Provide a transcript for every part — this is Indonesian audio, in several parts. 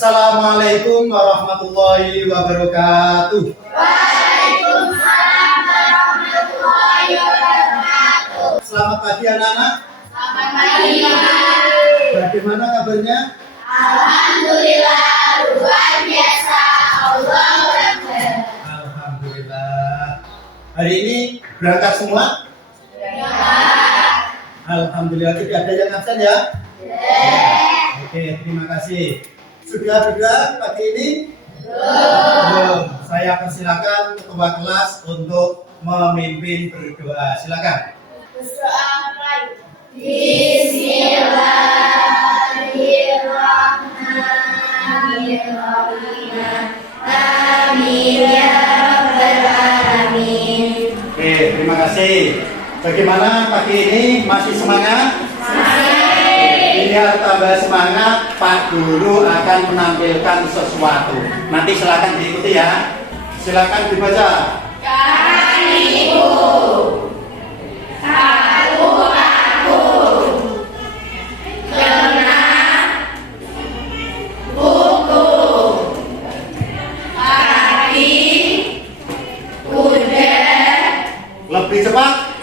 Assalamualaikum warahmatullahi wabarakatuh. Waalaikumsalam warahmatullahi wabarakatuh. Selamat pagi anak-anak. Selamat pagi. Bagaimana kabarnya? Alhamdulillah luar biasa. Allahu Akbar. Alhamdulillah. Hari ini berangkat semua? Ya. Alhamdulillah, tidak ada yang absen ya? Oke, terima kasih. Sudah berdoa pagi ini? Belum. Saya persilakan ketua kelas untuk memimpin berdoa. Silakan. Berdoa mulai. Bismillahirrahmanirrahim. Amin ya rabbal alamin. Oke, terima kasih. Bagaimana pagi ini? Masih semangat? Biar tambah semangat, Pak Guru akan menampilkan sesuatu. Nanti silakan diikuti ya. Silakan dibaca. Kami ibu, aku kena buku kaki kuda Lebih cepat.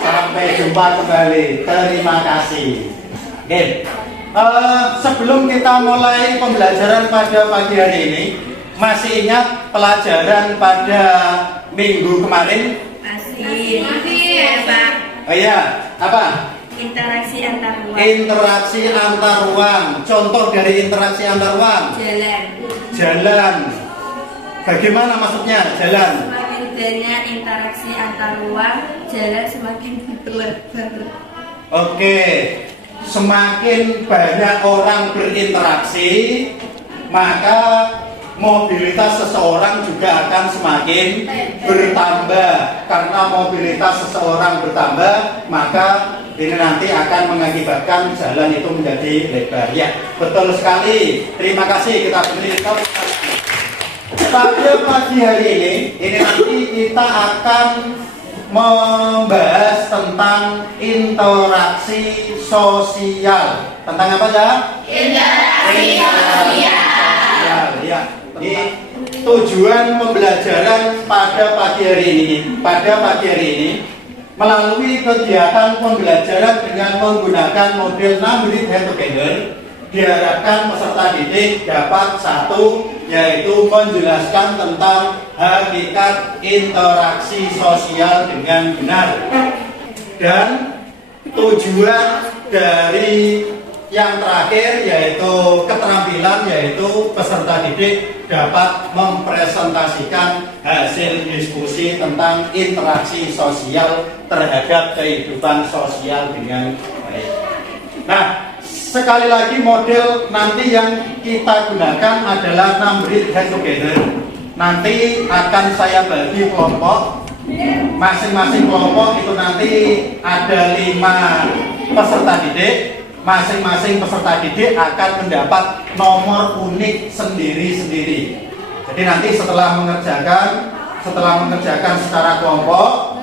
Sampai jumpa kembali. Terima kasih. Oke. Sebelum kita mulai pembelajaran pada pagi hari ini, masih ingat pelajaran pada minggu kemarin? Masih ya, Pak. Oh iya, apa? Interaksi antar ruang. Interaksi antar ruang. Contoh dari interaksi antar ruang. Jalan. Jalan. Bagaimana maksudnya jalan? Semakin banyak interaksi antar ruang, jalan semakin berlebar. Oke, semakin banyak orang berinteraksi, maka mobilitas seseorang juga akan semakin bertambah. Karena mobilitas seseorang bertambah, maka ini nanti akan mengakibatkan jalan itu menjadi lebar. Ya, betul sekali. Terima kasih, kita beri tahu. Pada pagi hari ini nanti kita akan membahas tentang interaksi sosial. Tentang apa ya? interaksi sosial. Ya. Ini tujuan pembelajaran pada pagi hari ini. Pada pagi hari ini melalui kegiatan pembelajaran dengan menggunakan model 6 unit hand together, diharapkan peserta didik dapat satu, yaitu menjelaskan tentang hakikat interaksi sosial dengan benar. Dan tujuan dari yang terakhir yaitu keterampilan, yaitu peserta didik dapat mempresentasikan hasil diskusi tentang interaksi sosial terhadap kehidupan sosial dengan baik. Nah, sekali lagi model nanti yang kita gunakan adalah 6 breed hand together. Nanti akan saya bagi kelompok. Masing-masing kelompok itu nanti ada 5 peserta didik. Masing-masing peserta didik akan mendapat nomor unik sendiri-sendiri. Jadi nanti setelah mengerjakan secara kelompok,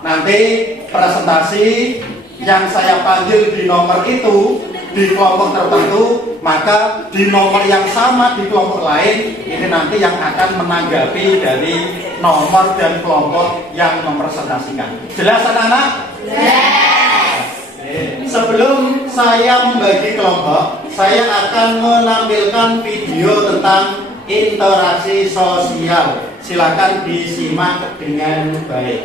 nanti presentasi yang saya panggil di nomor itu di kelompok tertentu, maka di nomor yang sama di kelompok lain ini nanti yang akan menanggapi dari nomor dan kelompok yang mempresentasikan. Jelas anak-anak? Sebelum saya membagi kelompok, saya akan menampilkan video tentang interaksi sosial. Silakan disimak dengan baik.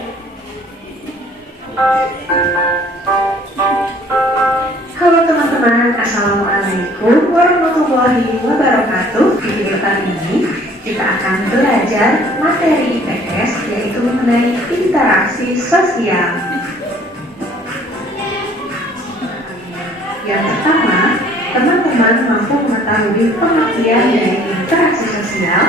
Halo teman-teman, Assalamualaikum warahmatullahi wabarakatuh. Video kali ini kita akan belajar materi IPS, yaitu mengenai interaksi sosial. Yang pertama, teman-teman mampu mengetahui pengertian dari interaksi sosial.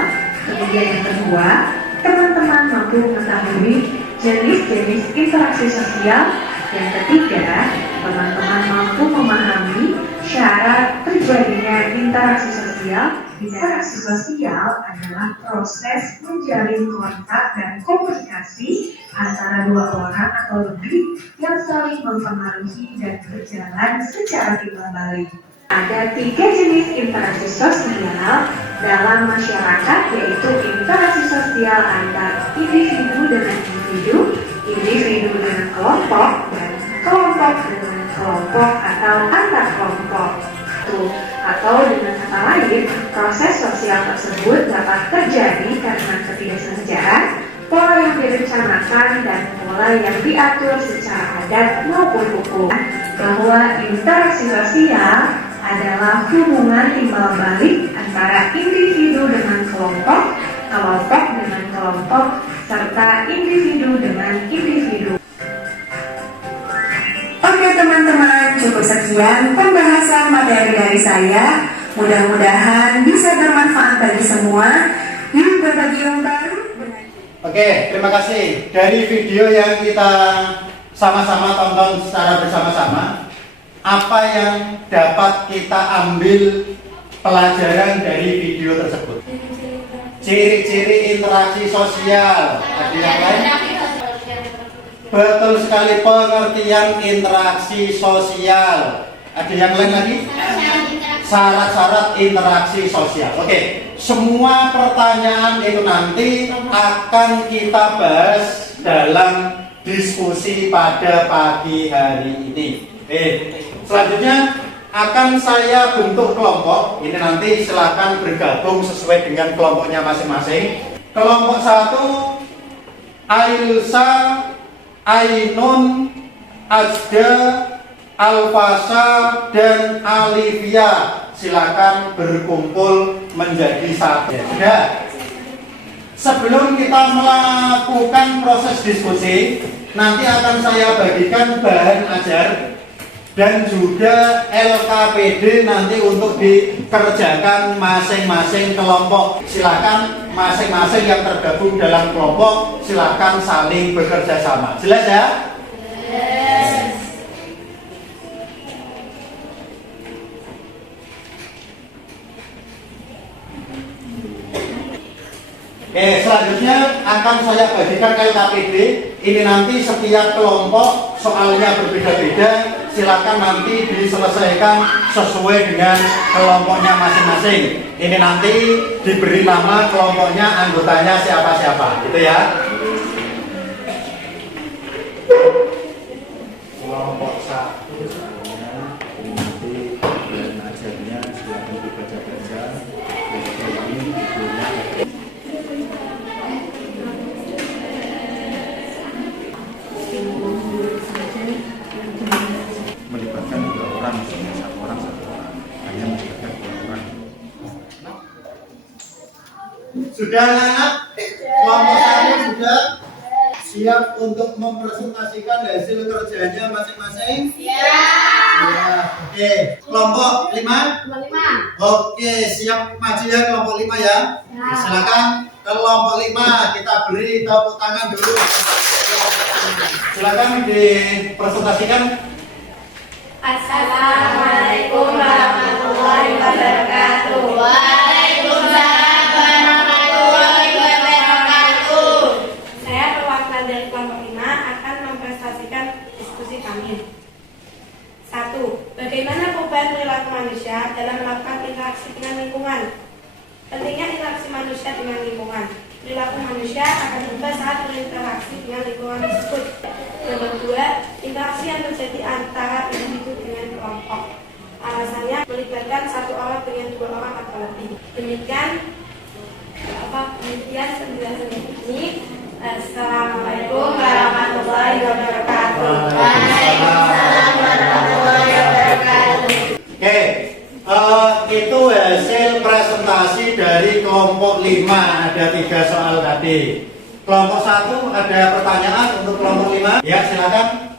Kemudian yang kedua, teman-teman mampu mengetahui jenis-jenis interaksi sosial. Yang ketiga, teman-teman mampu memahami syarat terjadinya interaksi sosial. Interaksi sosial adalah proses menjalin kontak dan komunikasi antara dua orang atau lebih yang saling mempengaruhi dan berjalan secara timbal balik. Ada 3 jenis interaksi sosial dalam masyarakat, yaitu interaksi sosial antar individu dengan individu, individu dengan kelompok, dan kelompok dengan kelompok atau antar kelompok. Atau dengan kata lain, proses sosial tersebut dapat terjadi karena ketidaksengajaan, pola yang direncanakan, dan pola yang diatur secara adat maupun hukum. Bahwa interaksi sosial adalah hubungan timbal balik antara individu dengan kelompok, kelompok dengan kelompok, serta individu dengan individu. Oke teman-teman, cukup sekian pembahasan materi dari saya. Mudah-mudahan bisa bermanfaat bagi semua. Yuk berbagi yang baru. Oke, terima kasih. Dari video yang kita sama-sama tonton secara bersama-sama, apa yang dapat kita ambil pelajaran dari video tersebut? Ciri-ciri interaksi sosial. Ada yang lain? Betul sekali, pengertian interaksi sosial. Ada yang lain lagi? Syarat-syarat interaksi sosial. Oke, semua pertanyaan itu nanti akan kita bahas dalam diskusi pada pagi hari ini. Selanjutnya akan saya bentuk kelompok. Ini nanti silakan bergabung sesuai dengan kelompoknya masing-masing. Kelompok 1, Ailsa, Ainun, Ajda, Alfasa, dan Alivia. Silakan berkumpul menjadi satu. Ya. Sebelum kita melakukan proses diskusi, nanti akan saya bagikan bahan ajar dan juga LKPD nanti untuk dikerjakan masing-masing kelompok. Silakan masing-masing yang tergabung dalam kelompok silakan saling bekerja sama. Jelas ya? Yes. Oke, selanjutnya akan saya bagikan LKPD. Ini nanti setiap kelompok soalnya berbeda-beda. Silakan nanti diselesaikan sesuai dengan kelompoknya masing-masing. Ini nanti diberi nama kelompoknya, anggotanya siapa-siapa, gitu ya. Kelompok 1 sebenarnya nanti dan ajarnya silakan dibaca-baca. Ini videonya. Melibatkan 2 orang, misalnya 1 orang, hanya melibatkan 2 orang. Sudah anak? Kelompok 1 sudah siap untuk mempresentasikan hasil kerjanya masing-masing? Siap. Ya, oke. Kelompok 5? Oke, siap maju ya kelompok 5 ya. Silakan kelompok 5 kita beri tepuk tangan dulu. Silakan dipresentasikan. Assalamualaikum warahmatullahi wabarakatuh. Waalaikumsalam warahmatullahi wabarakatuh. Saya perwakilan dari kelompok 5 akan mempresentasikan diskusi kami. 1. Bagaimana perubahan perilaku manusia dalam melakukan interaksi dengan lingkungan? Pentingnya interaksi manusia dengan lingkungan. Perilaku manusia akan berubah saat berinteraksi dengan lingkungan tersebut. Nomor 2, interaksi yang terjadi antara individu dengan kelompok. Alasannya melibatkan 1 orang dengan 2 orang atau lebih. Demikian penjelasan ini. Assalamualaikum warahmatullahi wabarakatuh. Waalaikumsalam warahmatullahi wabarakatuh. Oke, itu hasil presentasi dari kelompok 5. Ada 3 soal tadi. Kelompok 1 ada pertanyaan untuk kelompok 5. Ya, silakan.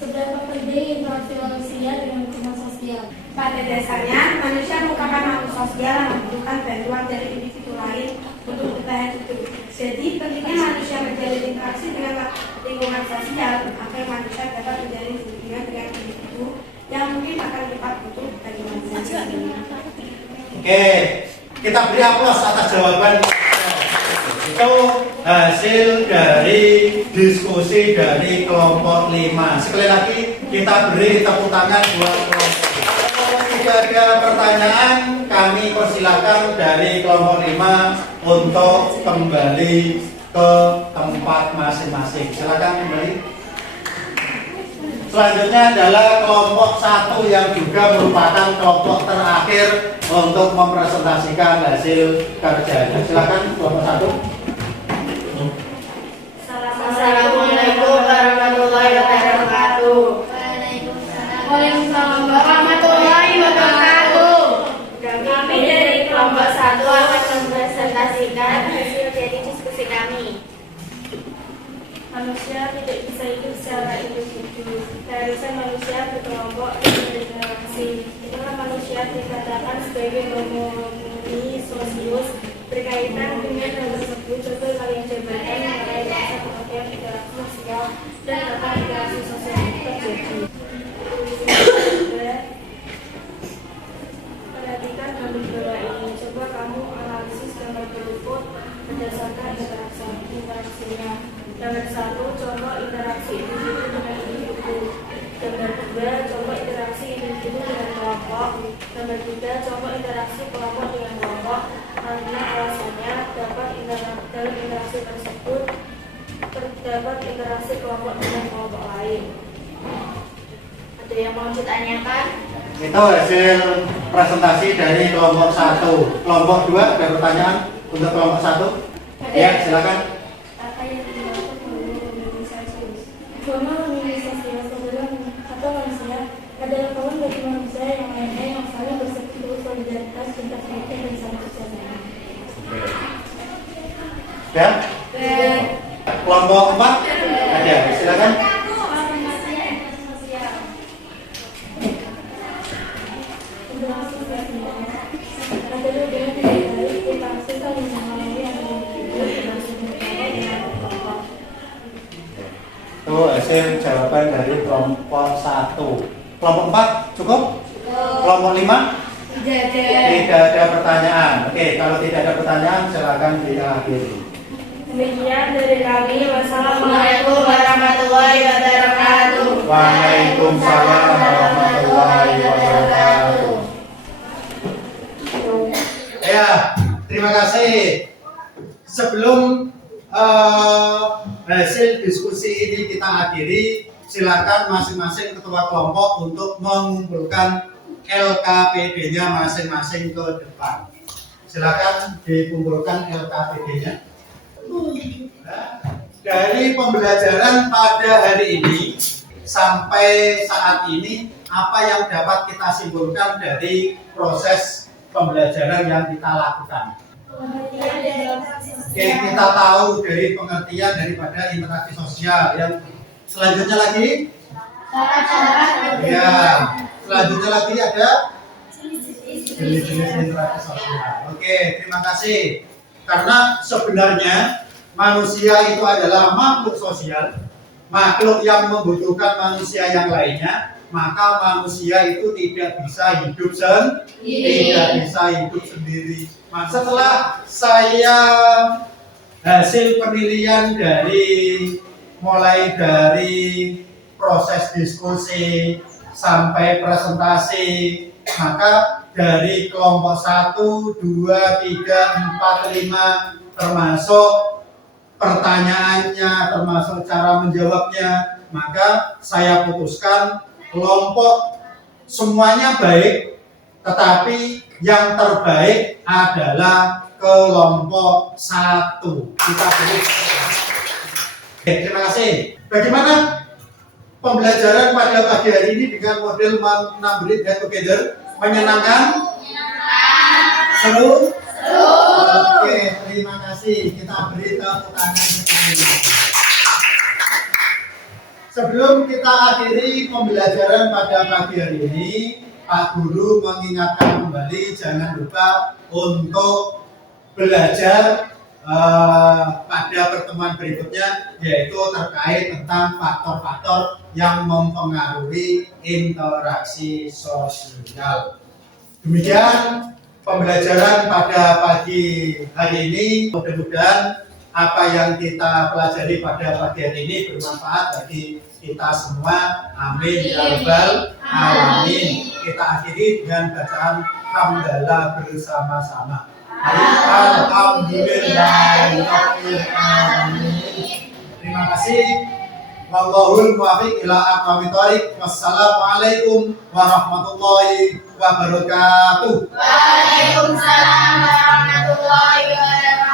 Seberapa penting interaksi manusia dengan lingkungan sosial? Pada dasarnya, manusia merupakan makhluk sosial yang membutuhkan bantuan dari individu lain untuk bertahan hidup. Jadi, pentingnya manusia menjalin interaksi dengan lingkungan sosial agar manusia dapat menjalin hubungan dengan individu yang mungkin akan cepat butuh dari manusia. Oke, Kita beri aplaus atas jawaban. Itu hasil dari diskusi dari kelompok 5. Sekali lagi kita beri tepuk tangan buat kelompok. Kalau tidak ada pertanyaan, kami persilakan dari kelompok 5 untuk kembali ke tempat masing-masing. Silakan kembali. Selanjutnya adalah kelompok 1 yang juga merupakan kelompok terakhir untuk mempresentasikan hasil kerjanya. Silakan kelompok 1. Assalamualaikum warahmatullahi wabarakatuh. Waalaikumsalam Warahmatullahi wabarakatuh. Kami dari kelompok 1 akan mempresentasikan hasil dari diskusi kami. Manusia tidak bisa hidup secara individu. Keharusan manusia berkelompok dan berinteraksi. Itulah manusia dikatakan sebagai homo sosius. Berkaitan dengan hal tersebut, contoh kalian jabatan mengenai masa pengertian interaksi sosial dan kapan interaksi sosial itu terjadi. Perhatikan gambar bawah ini. Coba kamu analisis gambar berikut berdasarkan interaksinya. Gambar 1, contoh interaksi individu dengan individu. Gambar 2, contoh interaksi individu dengan kelompok. Gambar 3, contoh interaksi kelompok dengan kelompok. Karena alasannya dalam interaksi tersebut terdapat interaksi kelompok dengan kelompok lain. Ada yang mau ditanyakan? Itu hasil presentasi dari kelompok 1. Kelompok 2 ada pertanyaan untuk kelompok 1? Ya, silakan. Apa yang dimaksud dengan organisasi? Homo organisasi atau manusia adalah kawan bagi manusia yang lainnya yang saling bersekutu, solidaritas, cinta keluarga dan saling sosial. Ya? Kelompok 4 ada, silakan. Itu hasil jawaban dari kelompok 1. Kelompok 4 cukup? Kelompok 5? Tidak ada pertanyaan. Oke, kalau tidak ada pertanyaan silakan diakhiri. Demikian dari kami. Assalamualaikum warahmatullahi wabarakatuh. Waalaikumsalam warahmatullahi wabarakatuh. Ya, terima kasih. Sebelum hasil diskusi ini kita akhiri, silakan masing-masing ketua kelompok untuk mengumpulkan LKPD-nya masing-masing ke depan. Silakan dikumpulkan LKPD-nya. Dari pembelajaran pada hari ini sampai saat ini, apa yang dapat kita simpulkan dari proses pembelajaran yang kita lakukan? Oke, kita tahu dari pengertian daripada interaksi sosial. Yang selanjutnya lagi, ya, selanjutnya lagi ada jenis-jenis interaksi sosial. Oke, terima kasih. Karena sebenarnya manusia itu adalah makhluk sosial, makhluk yang membutuhkan manusia yang lainnya. Maka manusia itu tidak bisa hidup sendiri. Setelah saya hasil penilaian mulai dari proses diskusi sampai presentasi, maka dari kelompok 1, 2, 3, 4, 5 termasuk pertanyaannya, termasuk cara menjawabnya, maka saya putuskan kelompok semuanya baik, tetapi yang terbaik adalah kelompok 1. Kita beri. Oke, terima kasih. Bagaimana pembelajaran pada pagi hari ini dengan model memberi get together? Menyenangkan? Seru? Oke, terima kasih. Kita beri tepuk tangan sekali. Sebelum kita akhiri pembelajaran pada pagi hari ini, Pak Guru mengingatkan kembali jangan lupa untuk belajar pada pertemuan berikutnya, yaitu terkait tentang faktor-faktor yang mempengaruhi interaksi sosial. Demikian pembelajaran pada pagi hari ini. Mudah-mudahan apa yang kita pelajari pada pagi hari ini bermanfaat bagi kita semua. Amin ya rabbal alamin. Kita akhiri dengan bacaan hamdalah bersama-sama. Alhamdulillahirabbil alamin. Terima kasih. Wallahul muwaffiq ila aqwamit thoriq. Wassalamualaikum warahmatullahi wabarakatuh. Waalaikumsalam warahmatullahi wabarakatuh.